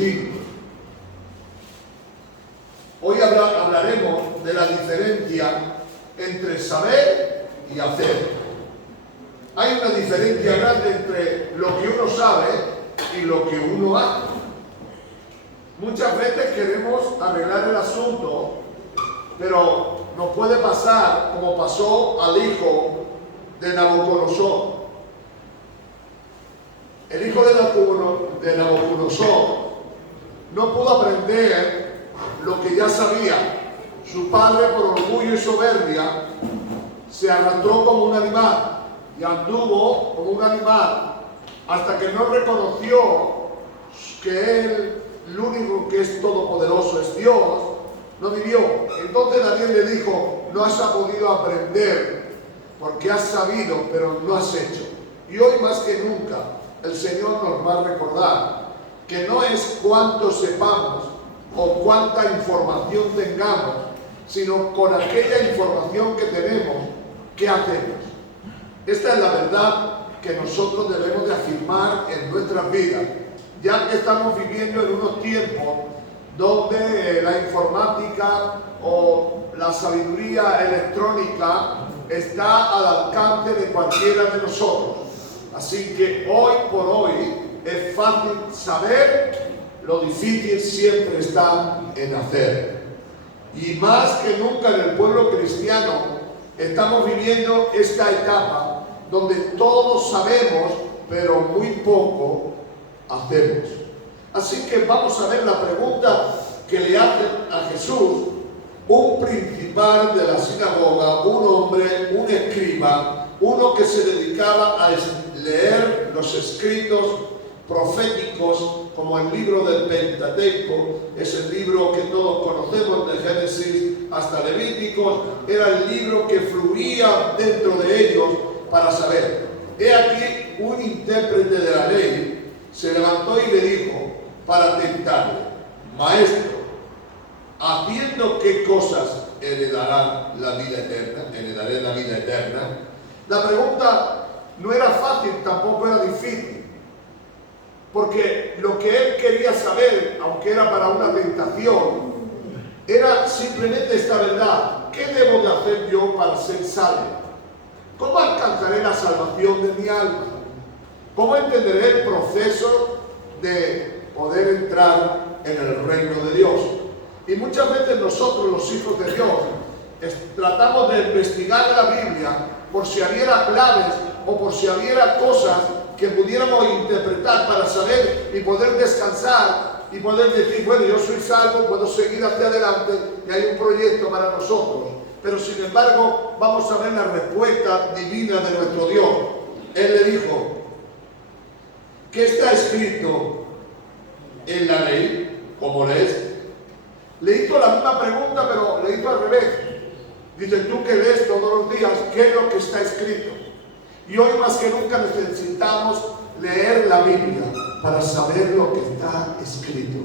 Sí. Hoy hablaremos de la diferencia entre saber y hacer. Hay una diferencia grande entre lo que uno sabe y lo que uno hace. Muchas veces queremos arreglar el asunto, pero nos puede pasar como pasó al hijo de Nabucodonosor. El hijo de Nabucodonosor no pudo aprender lo que ya sabía. Su padre, por orgullo y soberbia, se arrastró como un animal y anduvo como un animal hasta que no reconoció que él, el único que es todopoderoso, es Dios. No vivió. Entonces Daniel le dijo: no has podido aprender porque has sabido, pero no has hecho. Y hoy más que nunca el Señor nos va a recordar que no es cuánto sepamos o cuánta información tengamos, sino con aquella información que tenemos, ¿qué hacemos? Esta es la verdad que nosotros debemos de afirmar en nuestras vidas, ya que estamos viviendo en unos tiempos donde la informática o la sabiduría electrónica está al alcance de cualquiera de nosotros. Así que hoy por hoy es fácil saber, lo difícil siempre está en hacer. Y más que nunca en el pueblo cristiano estamos viviendo esta etapa donde todos sabemos, pero muy poco hacemos. Así que vamos a ver la pregunta que le hacen a Jesús un principal de la sinagoga, un hombre, un escriba, uno que se dedicaba a leer los escritos proféticos, como el libro del Pentateuco, es el libro que todos conocemos, de Génesis hasta Levítico. Era el libro que fluía dentro de ellos para saber. He aquí un intérprete de la ley se levantó y le dijo para tentarle: Maestro, ¿haciendo qué cosas heredaré la vida eterna? La pregunta no era fácil, tampoco era difícil, porque lo que él quería saber, aunque era para una tentación, era simplemente esta verdad: ¿qué debo de hacer yo para ser salvo? ¿Cómo alcanzaré la salvación de mi alma? ¿Cómo entenderé el proceso de poder entrar en el reino de Dios? Y muchas veces nosotros, los hijos de Dios, tratamos de investigar la Biblia por si hubiera claves o por si hubiera cosas que pudiéramos interpretar para saber y poder descansar y poder decir: bueno, yo soy salvo, puedo seguir hacia adelante y hay un proyecto para nosotros. Pero sin embargo, vamos a ver la respuesta divina de nuestro Dios. Él le dijo: ¿qué está escrito en la ley? ¿Cómo lees? Le hizo la misma pregunta, pero le hizo al revés. Dice: tú que lees todos los días, ¿qué es lo que está escrito? Y hoy más que nunca necesitamos leer la Biblia para saber lo que está escrito.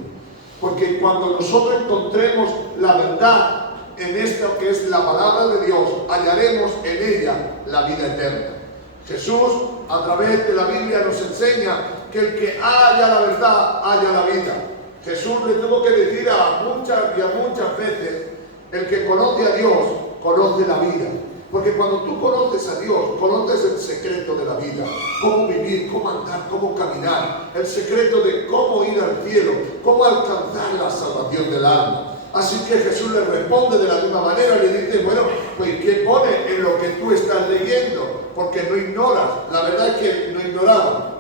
Porque cuando nosotros encontremos la verdad en esto que es la palabra de Dios, hallaremos en ella la vida eterna. Jesús, a través de la Biblia, nos enseña que el que halla la verdad, halla la vida. Jesús le tuvo que decir a muchas veces: el que conoce a Dios, conoce la vida. Porque cuando tú conoces a Dios, conoces el secreto de la vida, cómo vivir, cómo andar, cómo caminar, el secreto de cómo ir al cielo, cómo alcanzar la salvación del alma. Así que Jesús le responde de la misma manera, le dice: bueno, pues ¿qué pone en lo que tú estás leyendo? Porque no ignoras. La verdad es que no ignoraba.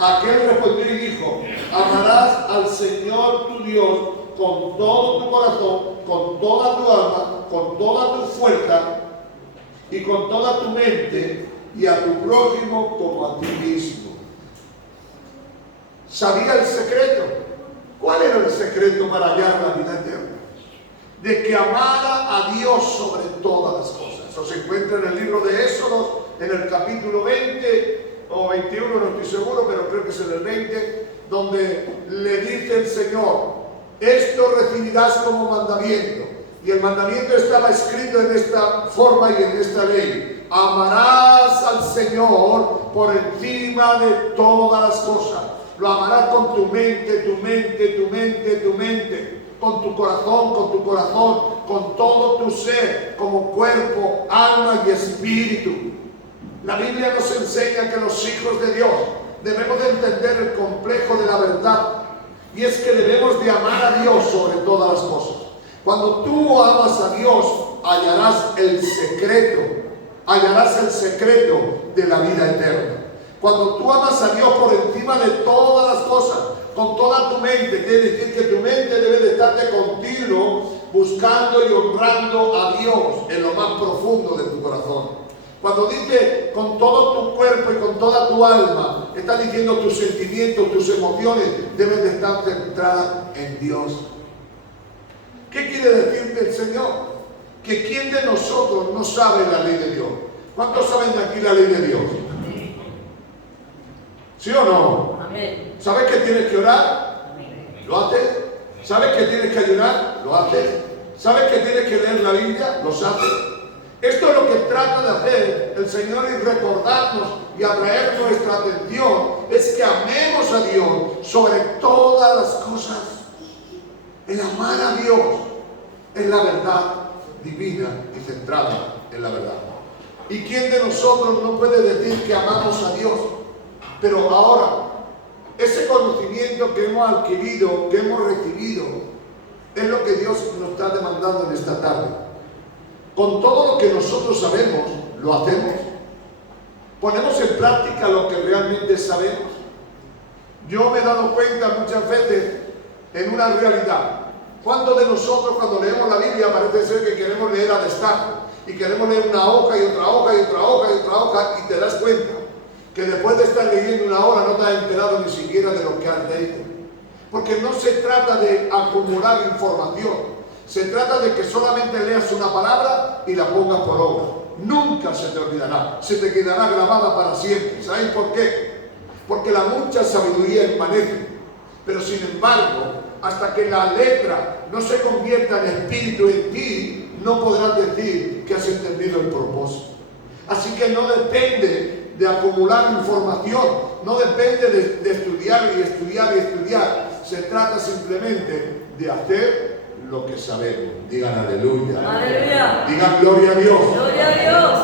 Aquel respondió y dijo: amarás al Señor tu Dios con todo tu corazón, con toda tu alma, con toda tu fuerza y con toda tu mente, y a tu prójimo como a ti mismo. ¿Sabía el secreto? ¿Cuál era el secreto para hallar la vida eterna? De que amara a Dios sobre todas las cosas. Eso se encuentra en el libro de Éxodo, en el capítulo 20 o 21, no estoy seguro, pero creo que es en el 20, donde le dice el Señor: esto recibirás como mandamiento. Y el mandamiento estaba escrito en esta forma y en esta ley: amarás al Señor por encima de todas las cosas. Lo amarás con tu mente, tu mente, tu mente, tu mente, con tu corazón, con todo tu ser, como cuerpo, alma y espíritu. La Biblia nos enseña que los hijos de Dios debemos de entender el complejo de la verdad, y es que debemos de amar a Dios sobre todas las cosas. Cuando tú amas a Dios, hallarás el secreto de la vida eterna. Cuando tú amas a Dios por encima de todas las cosas, con toda tu mente, quiere decir que tu mente debe de estar de continuo buscando y honrando a Dios en lo más profundo de tu corazón. Cuando dice con todo tu cuerpo y con toda tu alma, está diciendo tus sentimientos, tus emociones deben de estar centradas en Dios. ¿Qué quiere decirte el Señor? Que ¿quién de nosotros no sabe la ley de Dios? ¿Cuántos saben de aquí la ley de Dios? ¿Sí o no? Amén. ¿Sabes que tienes que orar? Amén. ¿Lo haces? ¿Sabes que tienes que ayunar? ¿Lo haces? ¿Sabes que tienes que leer la Biblia? ¿Los haces? Esto es lo que trata de hacer el Señor, y recordarnos y atraer nuestra atención, es que amemos a Dios sobre todas las cosas. El amar a Dios es la verdad divina y centrada en la verdad. ¿Y quién de nosotros no puede decir que amamos a Dios? Pero ahora, ese conocimiento que hemos adquirido, que hemos recibido, es lo que Dios nos está demandando en esta tarde. Con todo lo que nosotros sabemos, ¿lo hacemos? ¿Ponemos en práctica lo que realmente sabemos? Yo me he dado cuenta muchas veces en una realidad. ¿Cuántos de nosotros cuando leemos la Biblia parece ser que queremos leer a destajo? Y queremos leer una hoja y otra hoja y otra hoja y otra hoja, y te das cuenta que después de estar leyendo una hora no te has enterado ni siquiera de lo que has leído? Porque no se trata de acumular información. Se trata de que solamente leas una palabra y la pongas por obra. Nunca se te olvidará, se te quedará grabada para siempre. ¿Sabéis por qué? Porque la mucha sabiduría envanece. Pero sin embargo, hasta que la letra no se convierta en espíritu en ti, no podrás decir que has entendido el propósito. Así que no depende de acumular información, no depende de estudiar y estudiar y estudiar. Se trata simplemente de hacer lo que sabemos. Digan aleluya. Aleluya. Digan gloria a Dios. Gloria a Dios.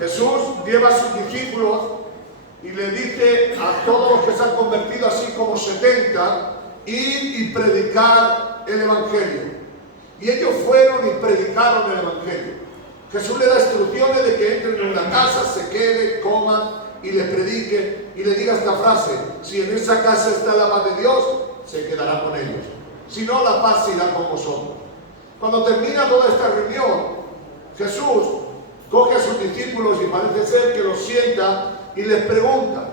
Jesús lleva a sus discípulos y le dice a todos los que se han convertido, así como 70, ir y predicar el Evangelio. Y ellos fueron y predicaron el Evangelio. Jesús le da instrucciones de que entren en una casa, se queden, coman y les predique y le diga esta frase: si en esa casa está la paz de Dios, se quedará con ellos. Si no, la paz irá con vosotros. Cuando termina toda esta reunión, Jesús coge a sus discípulos y parece ser que los sienta y les pregunta.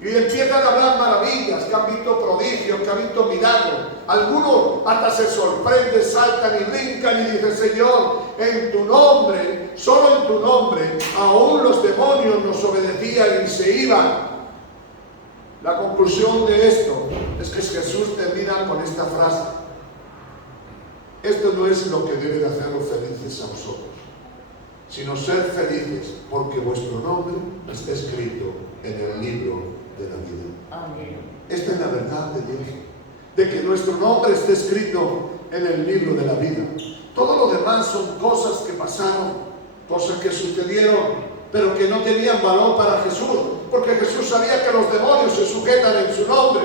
Y le empiezan a hablar maravillas, que han visto prodigios, que han visto milagros. Algunos hasta se sorprenden, saltan y brincan y dicen: Señor, en tu nombre, solo en tu nombre, aún los demonios nos obedecían y se iban. La conclusión de esto es que Jesús termina con esta frase: esto no es lo que debe de hacerlos felices a vosotros, sino ser felices porque vuestro nombre está escrito en el libro de la vida. Amén. Esta es la verdad de Dios, de que nuestro nombre está escrito en el libro de la vida. Todo lo demás son cosas que pasaron, cosas que sucedieron, pero que no tenían valor para Jesús, porque Jesús sabía que los demonios se sujetan en su nombre.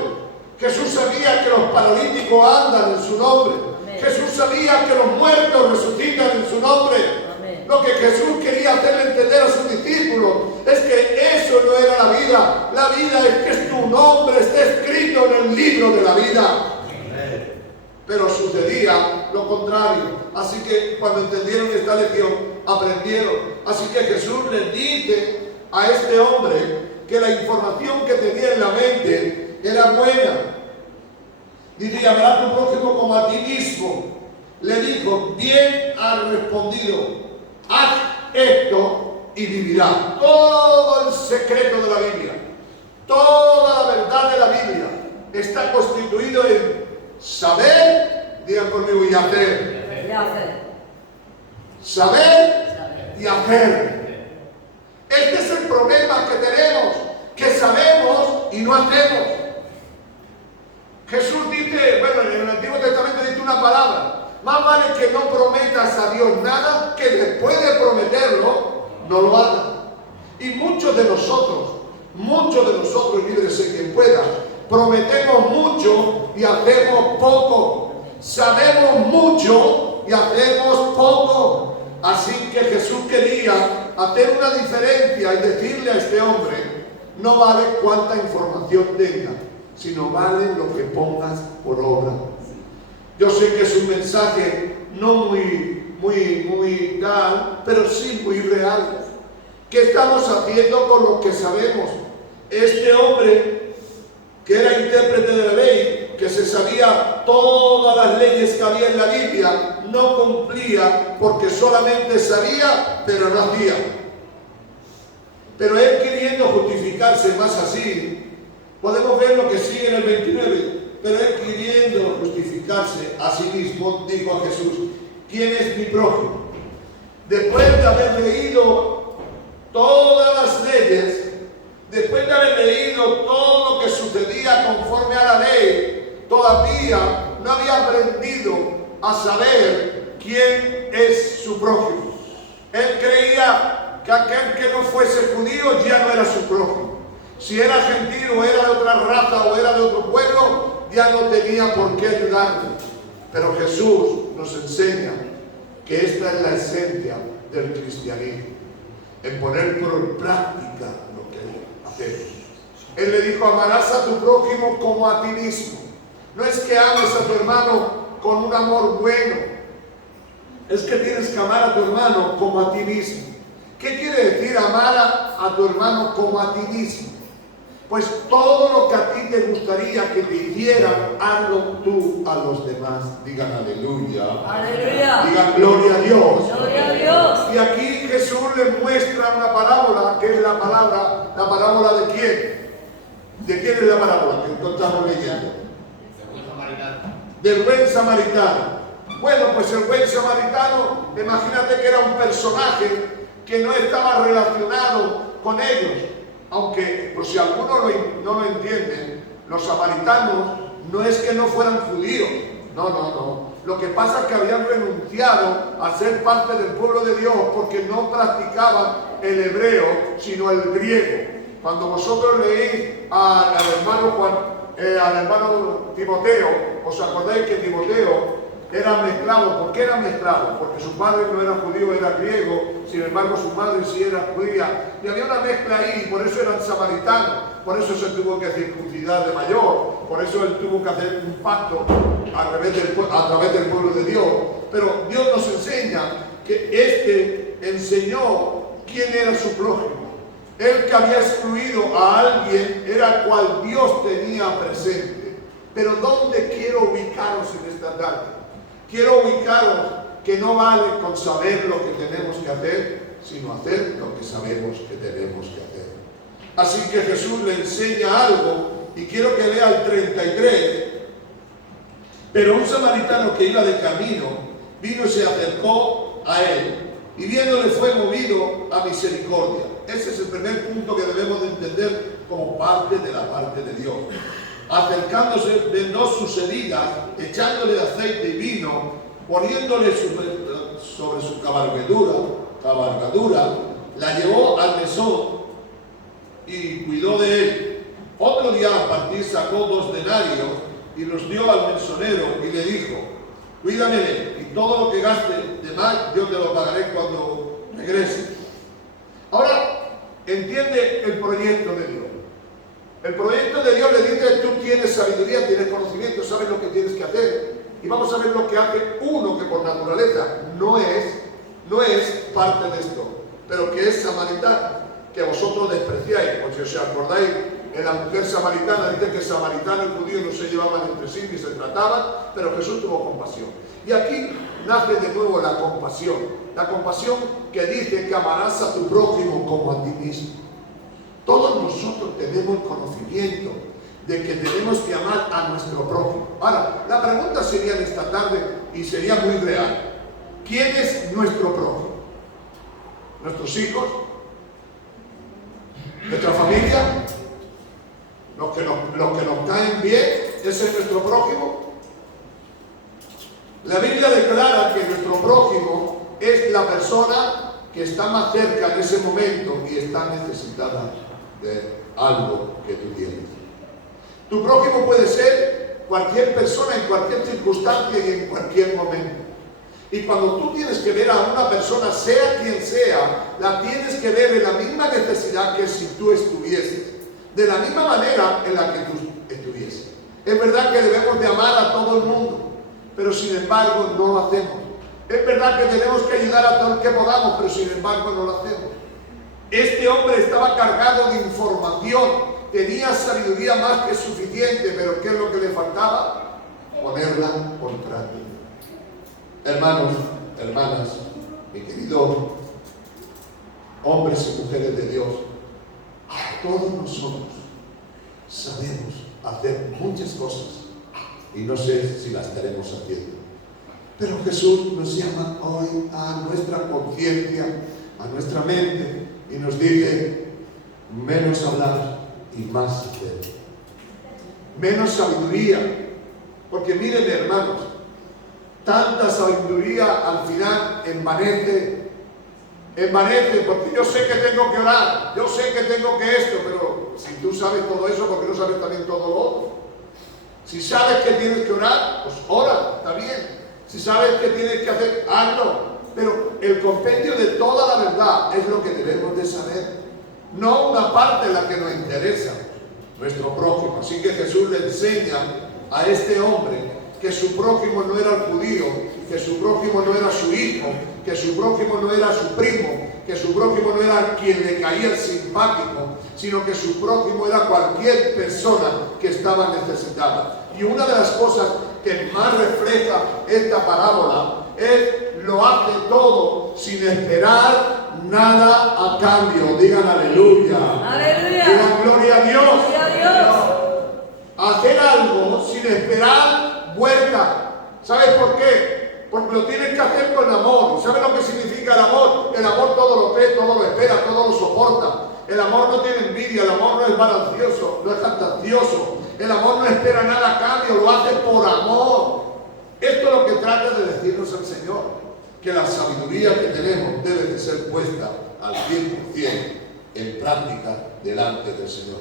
Jesús sabía que los paralíticos andan en su nombre. Amén. Jesús sabía que los muertos resucitan en su nombre. Amén. Lo que Jesús quería hacerle entender a sus discípulos es que eso no era la vida. La vida es que tu nombre esté escrito en el libro de la vida. Amén. Pero sucedía lo contrario. Así que cuando entendieron esta lección, aprendieron. Así que Jesús les dice a este hombre que la información que tenía en la mente era buena. Dice: amarás a tu prójimo como a ti mismo. Le dijo: bien has respondido, haz esto y vivirás. Todo el secreto de la Biblia, toda la verdad de la Biblia está constituido en saber, digan conmigo, y hacer. Saber y hacer. Este es el problema que tenemos, que sabemos y no hacemos. Jesús dice, bueno, en el Antiguo Testamento dice una palabra: más vale que no prometas a Dios nada, que después de prometerlo, no lo hagas. Y muchos de nosotros, líbrense quien pueda, prometemos mucho y hacemos poco. Sabemos mucho y hacemos poco. Así que Jesús quería hacer una diferencia y decirle a este hombre: no vale cuánta información tenga, sino vale lo que pongas por obra. Yo sé que es un mensaje no muy tal, pero sí muy real. ¿Qué estamos haciendo con lo que sabemos? Este hombre, que era intérprete de la ley, que se sabía todas las leyes que había en la Biblia, no cumplía porque solamente sabía, pero no hacía. Pero él, queriendo justificarse más así, podemos ver lo que sigue en el 29, pero él, queriendo justificarse a sí mismo, dijo a Jesús: ¿quién es mi prójimo? Después de haber leído todas las leyes, después de haber leído todo lo que sucedía conforme a la ley, todavía no había aprendido a saber quién es su prójimo. Él creía que aquel que no fuese judío ya no era su prójimo. Si era gentil o era de otra raza o era de otro pueblo, ya no tenía por qué ayudarle. Pero Jesús nos enseña que esta es la esencia del cristianismo, en poner por práctica lo que hacemos. Él le dijo: amarás a tu prójimo como a ti mismo. No es que ames a tu hermano con un amor bueno, es que tienes que amar a tu hermano como a ti mismo. ¿Qué quiere decir amar a tu hermano como a ti mismo? Pues todo lo que a ti te gustaría que te hicieran, hazlo tú a los demás. Digan aleluya. Aleluya. Digan gloria a Dios. Gloria a Dios. Y aquí Jesús le muestra una parábola, que es la parábola ¿de quién? ¿De quién es la parábola que estamos leyendo? Del buen samaritano. Del buen samaritano. Bueno, pues el buen samaritano, imagínate que era un personaje que no estaba relacionado con ellos. Aunque, por si algunos no lo entienden, los samaritanos no es que no fueran judíos, no. Lo que pasa es que habían renunciado a ser parte del pueblo de Dios porque no practicaban el hebreo, sino el griego. Cuando vosotros leéis al hermano Timoteo, ¿os acordáis que Timoteo era mezclado? ¿Por qué era mezclado? Porque su padre no era judío, era griego. Sin embargo, su madre sí era judía. Y había una mezcla ahí, y por eso eran samaritanos. Por eso se tuvo que circuncidar de mayor. Por eso él tuvo que hacer un pacto a través del pueblo de Dios. Pero Dios nos enseña que enseñó quién era su prójimo. Él, que había excluido a alguien, era cual Dios tenía presente. Pero ¿dónde quiero ubicaros en esta tarde? Quiero ubicaros que no vale con saber lo que tenemos que hacer, sino hacer lo que sabemos que tenemos que hacer. Así que Jesús le enseña algo, y quiero que lea el 33. Pero un samaritano que iba de camino vino y se acercó a él, y viéndole fue movido a misericordia. Ese es el primer punto que debemos de entender como parte de la parte de Dios. Acercándose, vendó sus heridas, echándole aceite y vino, poniéndole sobre su cabalgadura, la llevó al mesón y cuidó de él. Otro día, al partir, sacó 2 denarios y los dio al mesonero y le dijo: cuídame, y todo lo que gaste de más yo te lo pagaré cuando regrese. Ahora, entiende el proyecto de Dios. El proyecto de Dios le dice: tú tienes sabiduría, tienes conocimiento, sabes lo que tienes que hacer. Y vamos a ver lo que hace uno que por naturaleza no es parte de esto, pero que es samaritano, que vosotros despreciáis. Porque si os acordáis, en la mujer samaritana dice que samaritano y judío no se llevaban entre sí ni se trataban, pero Jesús tuvo compasión. Y aquí nace de nuevo la compasión que dice que amarás a tu prójimo como a ti mismo. Todos nosotros tenemos conocimiento de que tenemos que amar a nuestro prójimo. Ahora, la pregunta sería en esta tarde, y sería muy real: ¿quién es nuestro prójimo? ¿Nuestros hijos? ¿Nuestra familia? ¿Los que nos caen bien? ¿Ese es nuestro prójimo? La Biblia declara que nuestro prójimo es la persona que está más cerca en ese momento y está necesitada de algo que tú tienes. Tu prójimo puede ser cualquier persona en cualquier circunstancia y en cualquier momento. Y cuando tú tienes que ver a una persona, sea quien sea, la tienes que ver de la misma necesidad que si tú estuvieses, de la misma manera en la que tú estuvieses. Es verdad que debemos de amar a todo el mundo, pero sin embargo no lo hacemos. Es verdad que tenemos que ayudar a todo el que podamos, pero sin embargo no lo hacemos. Este hombre estaba cargado de información, tenía sabiduría más que suficiente, pero ¿qué es lo que le faltaba? Ponerla por práctica. Hermanos, hermanas, mi querido hombres y mujeres de Dios, todos nosotros sabemos hacer muchas cosas y no sé si las estaremos haciendo. Pero Jesús nos llama hoy a nuestra conciencia, a nuestra mente y nos dice: menos hablar y más hacer. Menos sabiduría, porque miren, hermanos, tanta sabiduría al final envanece, porque yo sé que tengo que orar, yo sé que tengo que esto, pero si tú sabes todo eso, ¿por qué no sabes también todo lo otro? Si sabes que tienes que orar, pues ora, está bien. Si sabes que tienes que hacer, hazlo. Pero el compendio de toda la verdad es lo que debemos de saber, no una parte en la que nos interesa, nuestro prójimo. Así que Jesús le enseña a este hombre que su prójimo no era el judío, que su prójimo no era su hijo, que su prójimo no era su primo, que su prójimo no era quien le caía simpático, sino que su prójimo era cualquier persona que estaba necesitada. Y una de las cosas que más refleja esta parábola es: lo hace todo sin esperar nada a cambio. Digan aleluya. Aleluya. Digan gloria a Dios. Gloria a Dios. Hacer algo sin esperar vuelta. ¿Sabes por qué? Porque lo tienes que hacer con amor. ¿Sabes lo que significa el amor? El amor todo lo cree, todo lo espera, todo lo soporta. El amor no tiene envidia, el amor no es balancioso, no es jactancioso. El amor no espera nada a cambio, lo hace por amor. Esto es lo que trata de decirnos el Señor, que la sabiduría que tenemos debe de ser puesta al 100% en práctica delante del Señor.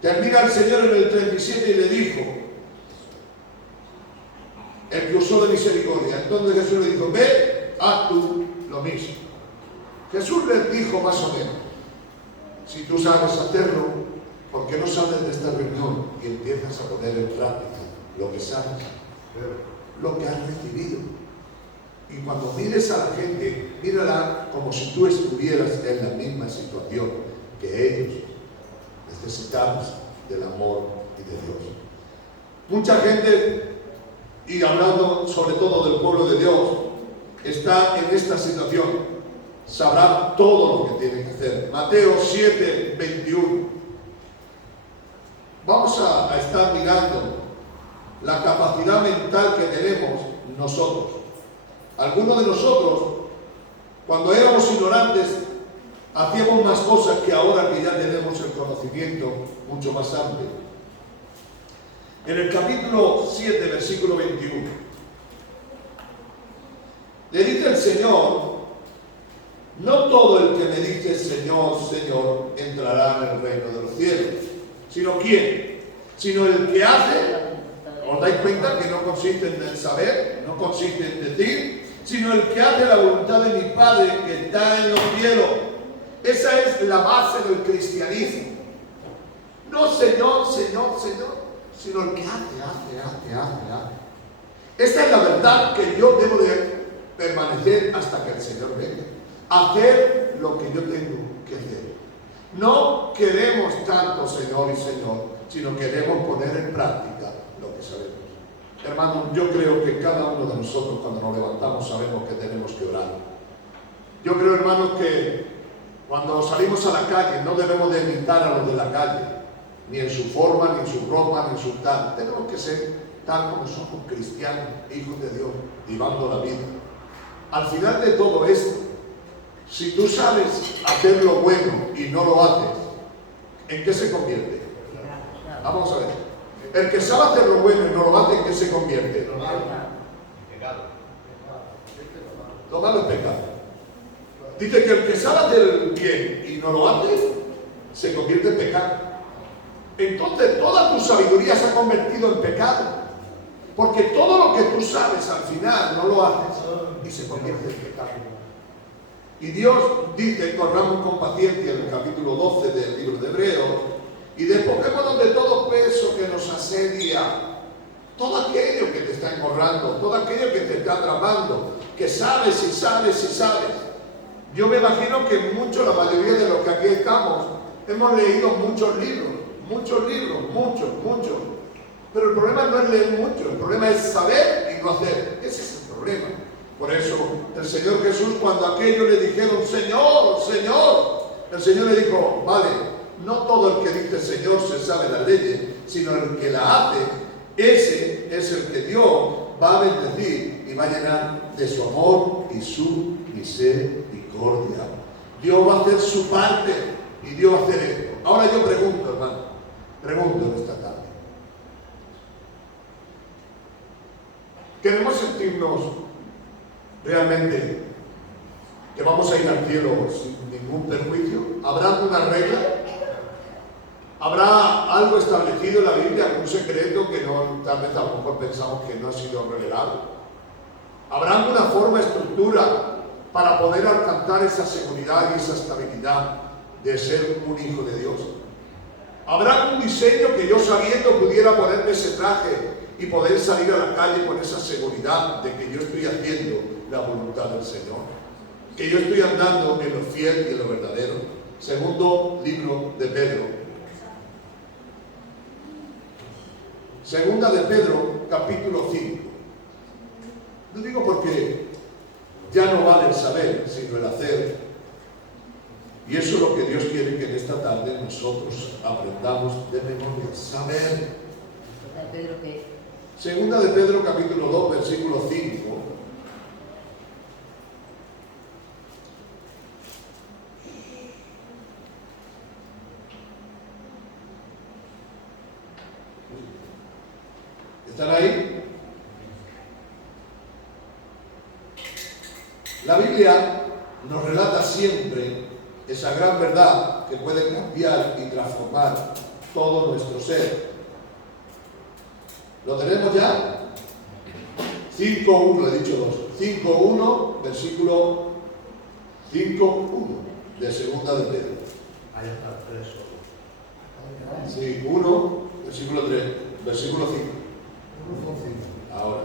Termina el Señor en el 37 y le dijo, el que usó de misericordia. Entonces Jesús le dijo: ve, haz tú lo mismo. Jesús les dijo más o menos: si tú sabes hacerlo, ¿por qué no sales de esta reunión y empiezas a poner en práctica lo que sabes, lo que has recibido? Y cuando mires a la gente, mírala como si tú estuvieras en la misma situación que ellos, necesitados del amor y de Dios. Mucha gente, y hablando sobre todo del pueblo de Dios, está en esta situación. Sabrá todo lo que tiene que hacer. Mateo 7, 21. Vamos a estar mirando la capacidad mental que tenemos nosotros. Algunos de nosotros, cuando éramos ignorantes, hacíamos más cosas que ahora que ya tenemos el conocimiento mucho más amplio. En el capítulo 7, versículo 21, le dice el Señor: no todo el que me dice Señor, Señor, entrará en el reino de los cielos. ¿Sino quién? Sino el que hace. ¿Os dais cuenta que no consiste en saber, no consiste en decir, sino el que hace la voluntad de mi Padre que está en los cielos? Esa es la base del cristianismo. No Señor, Señor, Señor, sino el que hace. Esta es la verdad que yo debo de permanecer hasta que el Señor venga. Hacer lo que yo tengo que hacer. No queremos tanto Señor y Señor, sino queremos poner en práctica lo que sabemos. Hermanos, yo creo que cada uno de nosotros cuando nos levantamos sabemos que tenemos que orar. Yo creo, hermanos, que cuando salimos a la calle no debemos de imitar a los de la calle, ni en su forma, ni en su ropa, ni en su tal. Tenemos que ser tal como somos, cristianos, hijos de Dios, vivando la vida. Al final de todo esto, si tú sabes hacer lo bueno y no lo haces, ¿en qué se convierte? Vamos a ver. El que sabe hacer lo bueno y no lo hace, ¿en qué se convierte? Lo malo. Pecado. Lo malo es pecado. Dice que el que sabe hacer el bien y no lo hace, se convierte en pecado. Entonces toda tu sabiduría se ha convertido en pecado. Porque todo lo que tú sabes al final no lo haces y se convierte en pecado. Y Dios dice, corramos con paciencia en el capítulo 12 del libro de Hebreos, y despojémonos de todo peso que nos asedia, todo aquello que te está engorrando, todo aquello que te está atrapando, que sabes y sabes y sabes. Yo me imagino que muchos, la mayoría de los que aquí estamos, hemos leído muchos libros, muchos. Pero el problema no es leer mucho, el problema es saber y no hacer. Ese es el problema. Por eso el Señor Jesús, cuando aquellos le dijeron, Señor, Señor, el Señor le dijo, vale, no todo el que dice Señor se sabe la ley, sino el que la hace, ese es el que Dios va a bendecir y va a llenar de su amor y su misericordia. Dios va a hacer su parte y Dios va a hacer esto. Ahora yo pregunto, hermano, pregunto en esta tarde. ¿Queremos sentirnos realmente que vamos a ir al cielo sin ningún perjuicio? ¿Habrá una regla? ¿Habrá algo establecido en la Biblia, algún secreto que no, tal vez a lo mejor pensamos que no ha sido revelado? ¿Habrá alguna forma, estructura para poder alcanzar esa seguridad y esa estabilidad de ser un hijo de Dios? ¿Habrá algún diseño que yo sabiendo pudiera ponerme ese traje y poder salir a la calle con esa seguridad de que yo estoy haciendo la voluntad del Señor? Que yo estoy andando en lo fiel y en lo verdadero. Segundo libro de Pedro. Segunda de Pedro, capítulo 5. Lo digo porque ya no vale el saber, sino el hacer. Y eso es lo que Dios quiere que en esta tarde nosotros aprendamos de memoria. Saber. Segunda de Pedro, capítulo 2, versículo 5. ¿Están ahí? La Biblia nos relata siempre esa gran verdad que puede cambiar y transformar todo nuestro ser. ¿Lo tenemos ya? 5.1, he dicho 2. 5.1, versículo 5.1 de segunda de Pedro. Ahí está, 3 solo. Sí, 1, versículo 3, versículo 5. Ahora.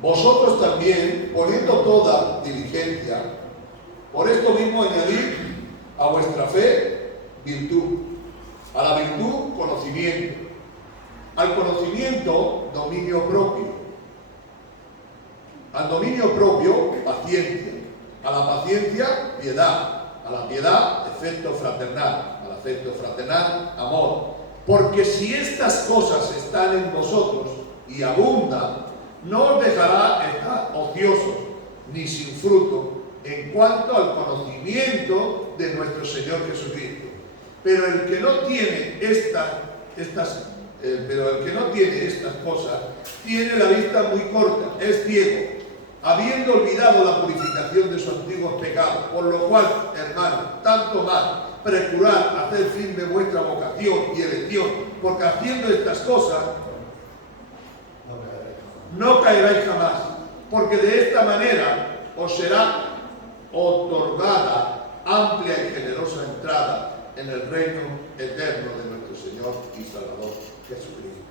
Vosotros también, poniendo toda diligencia, por esto mismo añadid a vuestra fe virtud, a la virtud conocimiento, al conocimiento dominio propio, al dominio propio paciencia, a la paciencia piedad, a la piedad afecto fraternal, al afecto fraternal amor. Porque si estas cosas están en vosotros y abundan, no os dejará estar ociosos ni sin fruto en cuanto al conocimiento de nuestro Señor Jesucristo. Pero el que no tiene estas cosas tiene la vista muy corta, es ciego, habiendo olvidado la purificación de sus antiguos pecados. Por lo cual, hermanos, tanto más procurad hacer firme vuestra vocación y elección, porque haciendo estas cosas no caeráis jamás, porque de esta manera os será otorgada amplia y generosa entrada en el reino eterno de nuestro Señor y Salvador Jesucristo.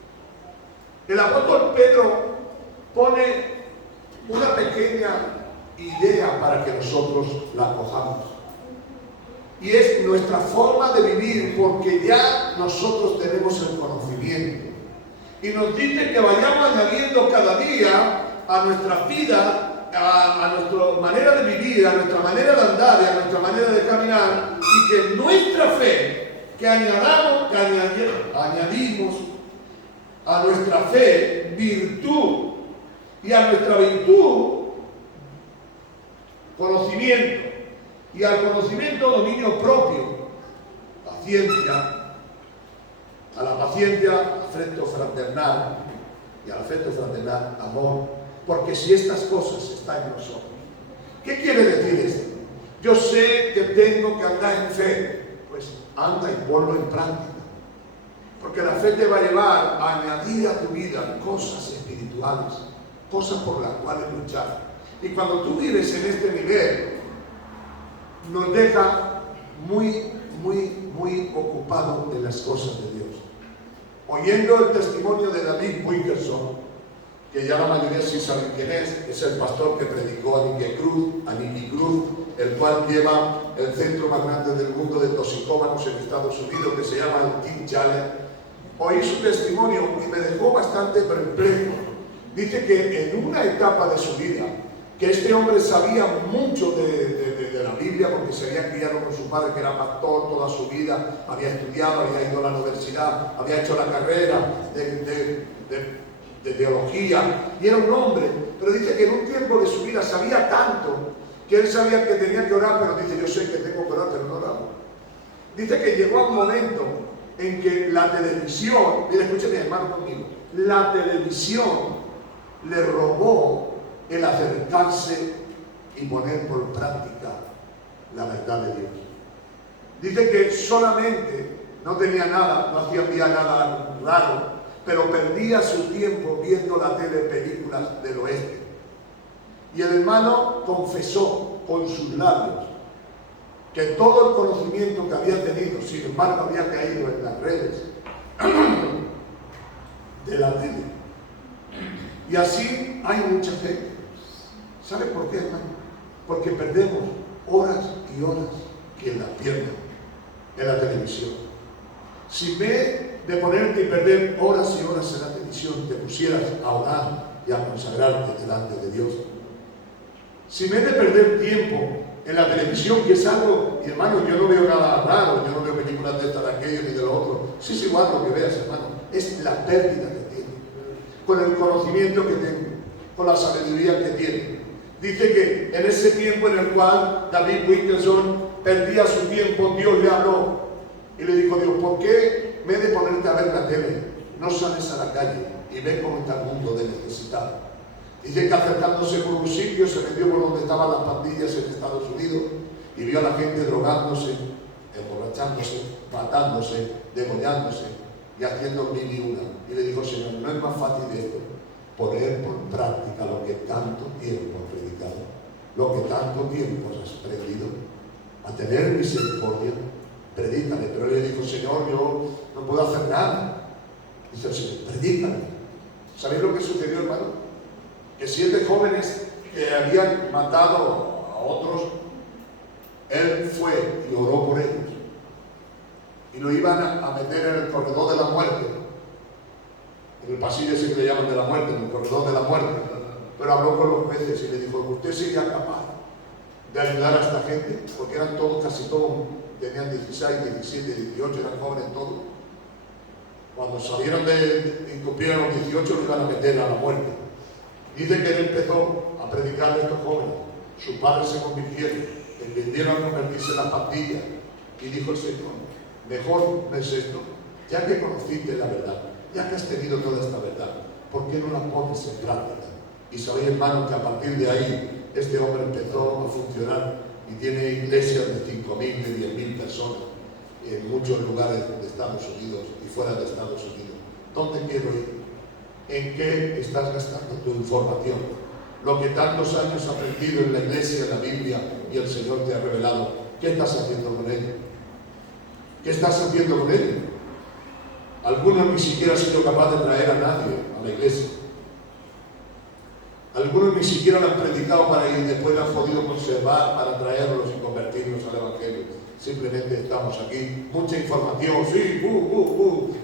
El apóstol Pedro pone una pequeña idea para que nosotros la cojamos. Y es nuestra forma de vivir, porque ya nosotros tenemos el conocimiento. Y nos dice que vayamos añadiendo cada día a nuestra vida, a nuestra manera de vivir, a nuestra manera de andar y a nuestra manera de caminar, y que nuestra fe, que añadimos a nuestra fe virtud, y a nuestra virtud conocimiento, y al conocimiento dominio propio, paciencia, a la paciencia afecto fraternal, y al afecto fraternal, amor, porque si estas cosas están en nosotros. ¿Qué quiere decir esto? Yo sé que tengo que andar en fe, pues anda y ponlo en práctica. Porque la fe te va a llevar a añadir a tu vida cosas espirituales, cosas por las cuales luchar. Y cuando tú vives en este nivel, nos deja muy ocupado de las cosas de Dios. Oyendo el testimonio de David Wilkerson, que ya la mayoría sí saben quién es el pastor que predicó a Nicky Cruz, el cual lleva el centro más grande del mundo de toxicómanos en Estados Unidos, que se llama el Teen Challenge. Oí su testimonio y me dejó bastante perplejo. Dice que en una etapa de su vida, que este hombre sabía mucho de la Biblia, porque se había criado con su padre que era pastor toda su vida, había estudiado, había ido a la universidad, había hecho la carrera de teología, y era un hombre, pero dice que en un tiempo de su vida sabía tanto, que él sabía que tenía que orar, pero dice, yo sé que tengo que orar, pero no oraba. Dice que llegó a un momento en que la televisión, mira, escúcheme hermano conmigo, la televisión le robó el acercarse y poner por práctica la verdad de Dios. Dice que solamente no tenía nada, no hacía nada raro, pero perdía su tiempo viendo la tele, películas del oeste. Y el hermano confesó con sus labios que todo el conocimiento que había tenido, sin embargo, había caído en las redes de la tele. Y así hay mucha gente. ¿Sabe por qué, hermano? Porque perdemos horas y horas que las pierden en la televisión. Si en vez de ponerte y perder horas y horas en la televisión, te pusieras a orar y a consagrarte delante de Dios. Si en vez de perder tiempo en la televisión, que es algo, y hermano, yo no veo nada raro, yo no veo películas de esta, de aquello, ni de lo otro. Sí es igual lo que veas, hermano. Es la pérdida que tiene, con el conocimiento que tiene, con la sabiduría que tiene. Dice que en ese tiempo en el cual David Wilkerson perdía su tiempo, Dios le habló y le dijo, Dios, ¿por qué en vez de ponerte a ver la tele, no sales a la calle y ves cómo está el mundo de necesitado? Dice que acercándose por un sitio, se metió por donde estaban las pandillas en Estados Unidos y vio a la gente drogándose, emborrachándose, matándose, degollándose y haciendo mil y una. Y le dijo, Señor, no es más fácil esto, poner por práctica lo que tanto tiempo has predicado, lo que tanto tiempo has aprendido, a tener misericordia, predícale. Pero él le dijo, Señor, yo no puedo hacer nada. Dice el Señor, predícale. ¿Sabéis lo que sucedió, hermano? Que 7 jóvenes que habían matado a otros, él fue y oró por ellos. Y lo iban a meter en el corredor de la muerte. En el pasillo ese que le llaman de la muerte, en el corredor de la muerte. Pero habló con los jueces y le dijo, ¿usted sería capaz de ayudar a esta gente? Porque eran todos, casi todos, tenían 16, 17, 18, eran jóvenes todos. Cuando salieron y cumplieron los 18, lo iban a meter a la muerte. Dice que él empezó a predicarle a estos jóvenes. Sus padres se convirtieron, entendieron a convertirse en las pandillas. Y dijo el Señor, mejor no es esto, ya que conociste la verdad, ya que has tenido toda esta verdad, ¿por qué no la pones en práctica? Y sabéis, hermano, que a partir de ahí este hombre empezó a funcionar y tiene iglesias de 5.000, de 10.000 personas en muchos lugares de Estados Unidos y fuera de Estados Unidos. ¿Dónde quiero ir? ¿En qué estás gastando tu información? Lo que tantos años has aprendido en la iglesia, en la Biblia y el Señor te ha revelado, ¿qué estás haciendo con ello? ¿Qué estás haciendo con ello? Algunos ni siquiera han sido capaces de traer a nadie a la iglesia. Algunos ni siquiera lo han predicado para ir, después lo han podido conservar para traerlos y convertirlos al Evangelio. Simplemente estamos aquí, mucha información, sí,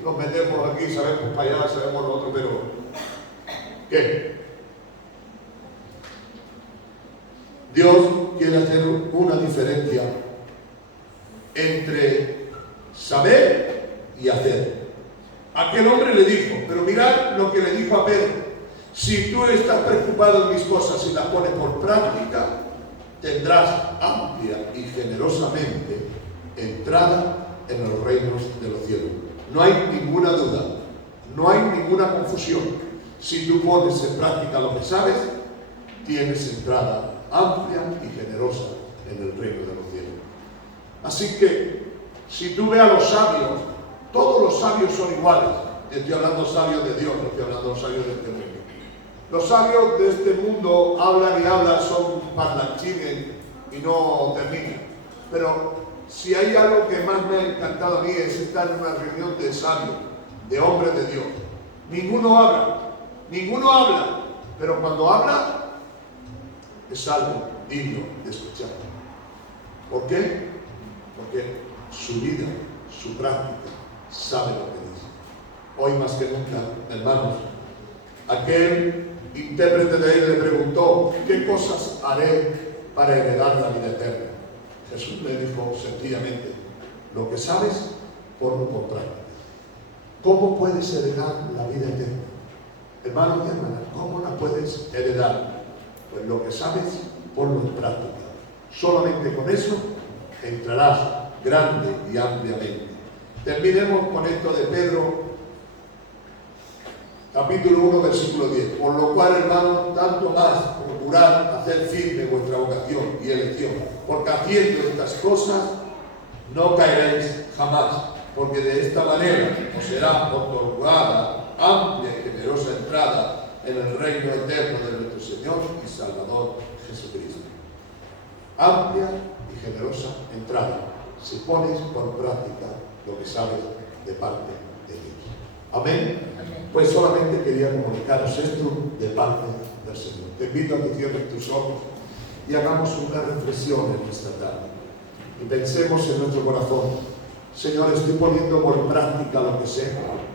nos metemos aquí, sabemos para allá, sabemos lo otro, pero ¿qué? Dios quiere hacer una diferencia entre saber y hacer. Aquel hombre le dijo, pero mirad lo que le dijo a Pedro, si tú estás preocupado en mis cosas y las pones por práctica, tendrás amplia y generosamente entrada en los reinos de los cielos. No hay ninguna duda No hay ninguna confusión. Si tú pones en práctica lo que sabes, tienes entrada amplia y generosa en el reino de los cielos. Así que, si tú ves a los sabios, todos los sabios son iguales. Estoy hablando sabios de Dios, no estoy hablando de los sabios de este mundo. Los sabios de este mundo hablan y hablan, son parlanchines y no terminan. Pero si hay algo que más me ha encantado a mí es estar en una reunión de sabios, de hombres de Dios. Ninguno habla, pero cuando habla es algo digno de escuchar. ¿Por qué? Porque su vida, su práctica, sabe lo que dice. Hoy más que nunca, hermanos, aquel intérprete de él le preguntó: ¿qué cosas haré para heredar la vida eterna? Jesús le dijo sencillamente: lo que sabes, ponlo por práctica. ¿Cómo puedes heredar la vida eterna? Hermanos y hermanas, ¿cómo la puedes heredar? Pues lo que sabes, ponlo en práctica. Solamente con eso entrarás grande y ampliamente. Terminemos con esto de Pedro, capítulo 1, versículo 10. Por lo cual, hermanos, tanto más procurad hacer firme vuestra vocación y elección, porque haciendo estas cosas no caeréis jamás, porque de esta manera os será otorgada amplia y generosa entrada en el reino eterno de nuestro Señor y Salvador Jesucristo. Amplia y generosa entrada, si pones por práctica lo que sabes de parte de Dios. Amén. Pues solamente quería comunicaros esto de parte del Señor. Te invito a que cierres tus ojos y hagamos una reflexión en esta tarde. Y pensemos en nuestro corazón: Señor, estoy poniendo por práctica lo que sé.